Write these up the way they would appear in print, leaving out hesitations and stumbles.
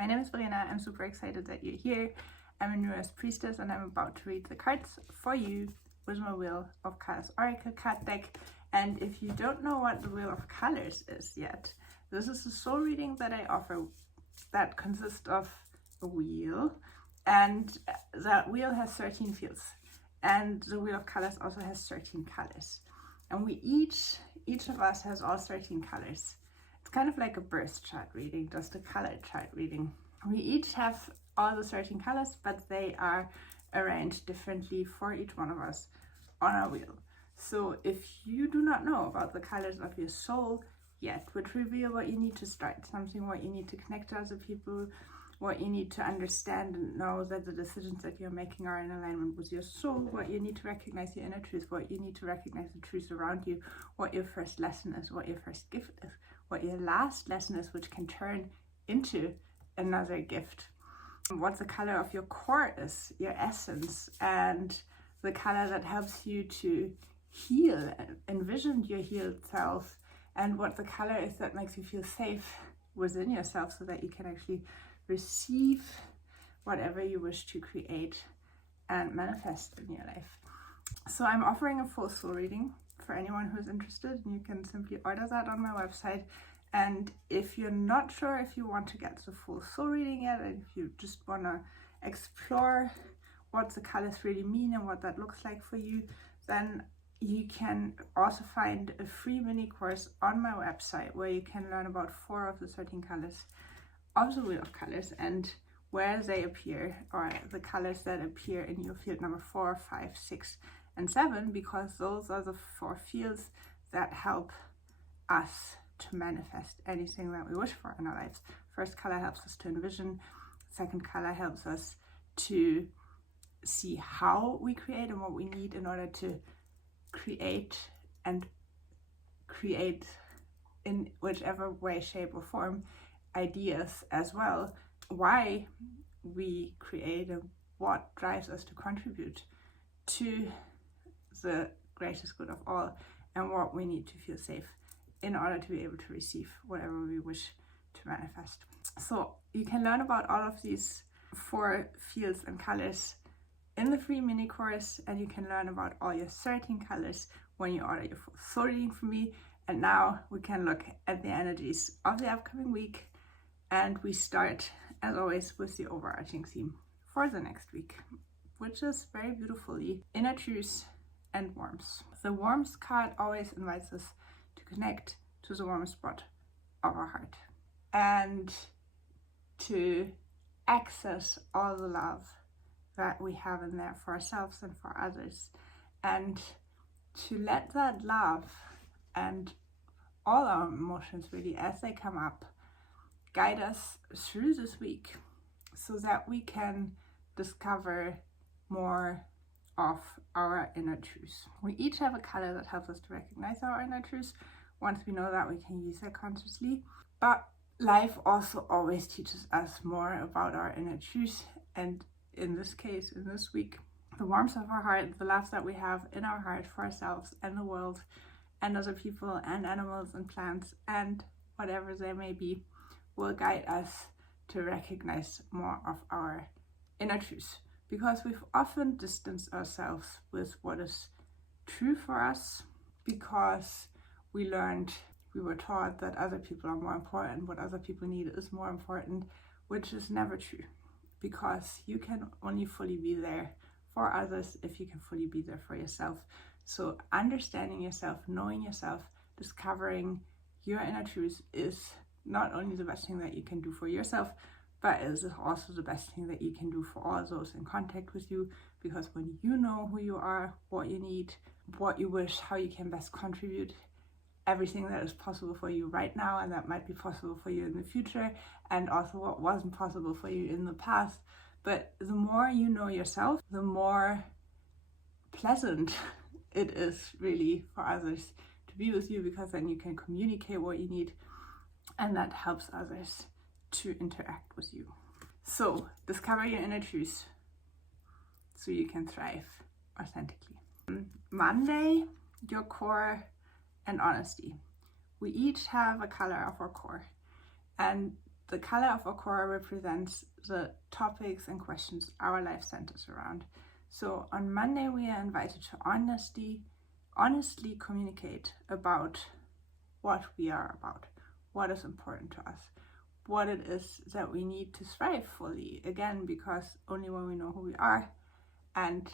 My name is Verena. I'm super excited that you're here. I'm a New Earth Priestess and I'm about to read the cards for you with my Wheel of Colors Oracle card deck. And if you don't know what the Wheel of Colors is yet, this is a soul reading that I offer that consists of a wheel, and that wheel has 13 fields. And the Wheel of Colors also has 13 colors. And we each of us has all 13 colors. It's kind of like a birth chart reading, just a color chart reading. We each have all the 13 colors, but they are arranged differently for each one of us on our wheel. So if you do not know about the colors of your soul yet, which reveal what you need to start something, what you need to connect to other people, what you need to understand and know that the decisions that you're making are in alignment with your soul, what you need to recognize your inner truth, what you need to recognize the truth around you, what your first lesson is, what your first gift is, what your last lesson is, which can turn into another gift, what the color of your core is, your essence, and the color that helps you to heal, envision your healed self, and what the color is that makes you feel safe within yourself so that you can actually receive whatever you wish to create and manifest in your life. So I'm offering a full soul reading for anyone who's interested, and you can simply order that on my website. And if you're not sure if you want to get the full soul reading yet, and if you just want to explore what the colors really mean and what that looks like for you, then you can also find a free mini course on my website where you can learn about 4 of the 13 colors of the Wheel of Colors and where they appear, or the colors that appear in your field number 4, 5, 6, and 7, because those are the 4 fields that help us to manifest anything that we wish for in our lives. First color helps us to envision. Second color helps us to see how we create and what we need in order to create, and create in whichever way, shape, or form ideas as well, why we create and what drives us to contribute to the greatest good of all, and what we need to feel safe in order to be able to receive whatever we wish to manifest. So you can learn about all of these 4 fields and colors in the free mini course, and you can learn about all your 13 colors when you order your full soul reading from me. And now we can look at the energies of the upcoming week, and we start as always with the overarching theme for the next week, which is very beautifully inner truth and warmth. The warmth card always invites us to connect to the warm spot of our heart and to access all the love that we have in there for ourselves and for others, and to let that love and all our emotions really as they come up guide us through this week so that we can discover more of our inner truth. We each have a color that helps us to recognize our inner truth. Once we know that, we can use that consciously. But life also always teaches us more about our inner truth, and in this case, in this week, the warmth of our heart, the love that we have in our heart for ourselves and the world and other people and animals and plants and whatever they may be, will guide us to recognize more of our inner truth, because we've often distanced ourselves with what is true for us because we were taught that other people are more important, what other people need is more important, which is never true, because you can only fully be there for others if you can fully be there for yourself. So understanding yourself, knowing yourself, discovering your inner truth is not only the best thing that you can do for yourself, but it is also the best thing that you can do for all those in contact with you, because when you know who you are, what you need, what you wish, how you can best contribute, everything that is possible for you right now and that might be possible for you in the future, and also what wasn't possible for you in the past. But the more you know yourself, the more pleasant it is really for others to be with you, because then you can communicate what you need, and that helps others to interact with you. So discover your inner truth so you can thrive authentically. Monday, your core and honesty. We each have a color of our core, and the color of our core represents the topics and questions our life centers around. So on Monday, we are invited to honestly communicate about what we are about, what is important to us, what it is that we need to strive fully. Again, because only when we know who we are and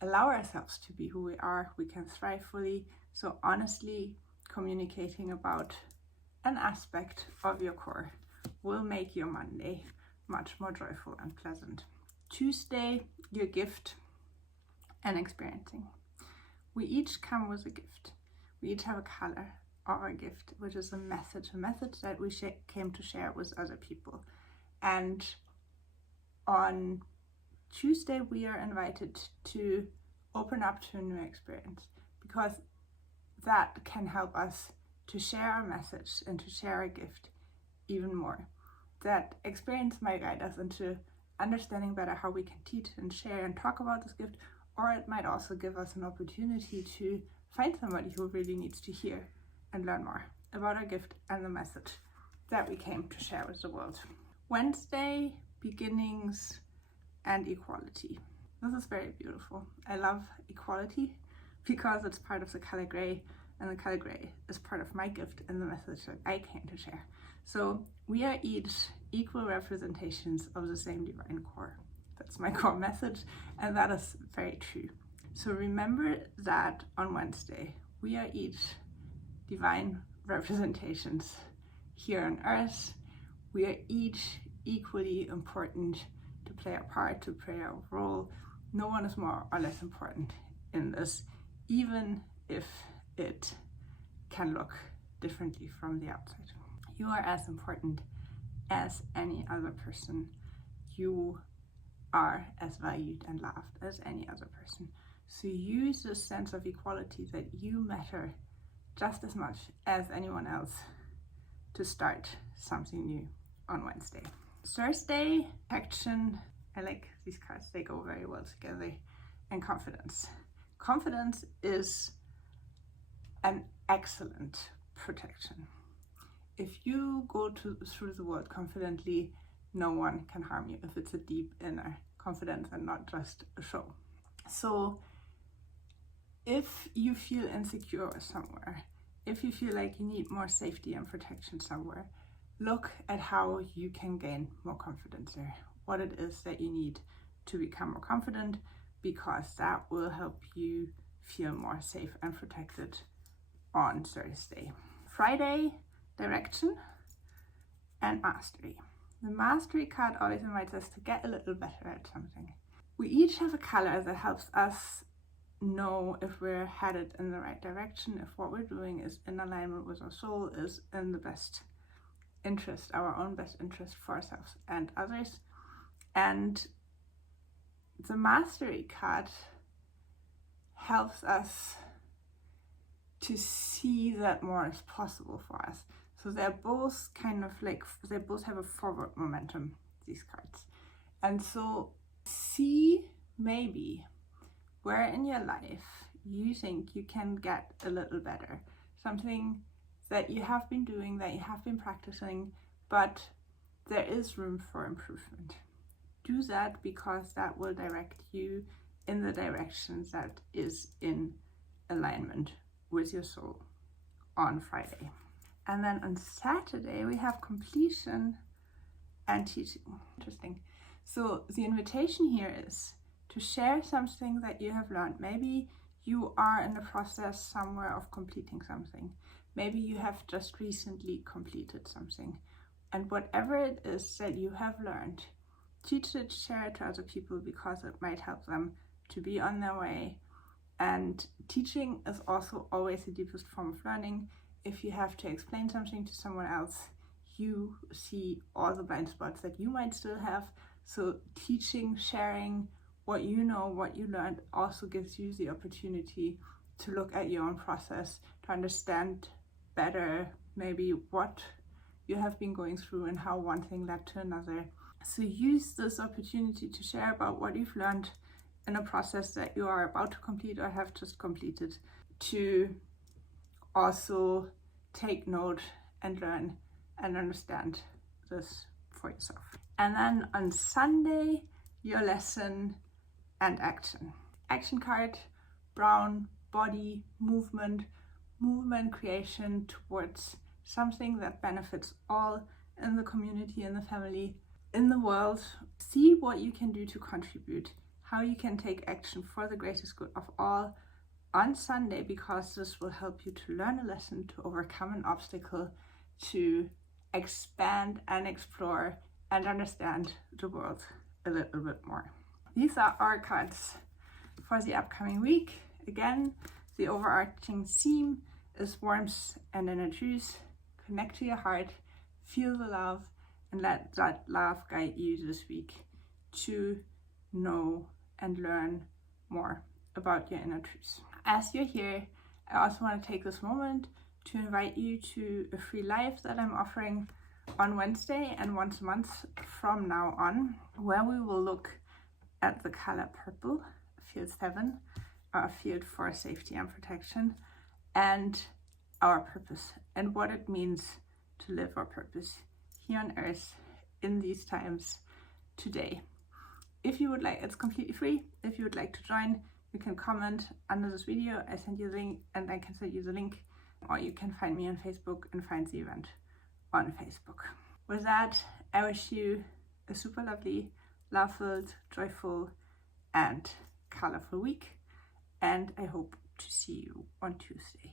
allow ourselves to be who we are, we can thrive fully. So honestly communicating about an aspect of your core will make your Monday much more joyful and pleasant. Tuesday, your gift and experiencing. We each come with a gift. We each have a color of our gift, which is a message that we came to share with other people. And on Tuesday, we are invited to open up to a new experience, because that can help us to share our message and to share our gift even more. That experience might guide us into understanding better how we can teach and share and talk about this gift, or it might also give us an opportunity to find somebody who really needs to hear and learn more about our gift and the message that we came to share with the world. Wednesday, beginnings and equality. This is very beautiful. I love equality because it's part of the color gray, and the color gray is part of my gift and the message that I came to share. So we are each equal representations of the same divine core. That's my core message, and that is very true. So remember that on Wednesday, we are each divine representations here on earth. We are each equally important to play our part, to play our role. No one is more or less important in this, even if it can look differently from the outside. You are as important as any other person. You are as valued and loved as any other person. So use this sense of equality, that you matter just as much as anyone else, to start something new on Wednesday. Thursday, action. I like these cards, they go very well together. And confidence. Confidence is an excellent protection. If you go through the world confidently, no one can harm you if it's a deep inner confidence and not just a show. So if you feel insecure somewhere, if you feel like you need more safety and protection somewhere, look at how you can gain more confidence there, what it is that you need to become more confident, because that will help you feel more safe and protected on Thursday. Friday, direction and mastery. The mastery card always invites us to get a little better at something. We each have a color that helps us know if we're headed in the right direction, if what we're doing is in alignment with our soul, is in the best interest, our own best interest for ourselves and others. And the mastery card helps us to see that more is possible for us. So they're both kind of like, they both have a forward momentum, these cards. And so see maybe where in your life you think you can get a little better. Something that you have been doing, that you have been practicing, but there is room for improvement. Do that, because that will direct you in the direction that is in alignment with your soul on Friday. And then on Saturday, we have completion and teaching. Interesting. So the invitation here is to share something that you have learned. Maybe you are in the process somewhere of completing something. Maybe you have just recently completed something. And whatever it is that you have learned, teach it, share it to other people, because it might help them to be on their way. And teaching is also always the deepest form of learning. If you have to explain something to someone else, you see all the blind spots that you might still have. So teaching, sharing what you know, what you learned, also gives you the opportunity to look at your own process, to understand better maybe what you have been going through and how one thing led to another. So use this opportunity to share about what you've learned in a process that you are about to complete or have just completed, to also take note and learn and understand this for yourself. And then on Sunday, your lesson and action. Action card, brown, body, movement creation towards something that benefits all in the community, in the family, in the world. See what you can do to contribute, how you can take action for the greatest good of all on Sunday, because this will help you to learn a lesson, to overcome an obstacle, to expand and explore and understand the world a little bit more. These are our cards for the upcoming week. Again, the overarching theme is warmth and inner truth. Connect to your heart, feel the love, and let that love guide you this week to know and learn more about your inner truth. As you're here, I also want to take this moment to invite you to a free live that I'm offering on Wednesday and once a month from now on, where we will look at the color purple, field 7, our field for safety and protection, and our purpose and what it means to live our purpose here on earth in these times today. If you would like, it's completely free. If you would like to join, you can comment under this video. I send you the link, and I can send you the link, or you can find me on Facebook and find the event on Facebook. With that, I wish you a super lovely, love-filled, joyful, and colorful week, and I hope to see you on Tuesday.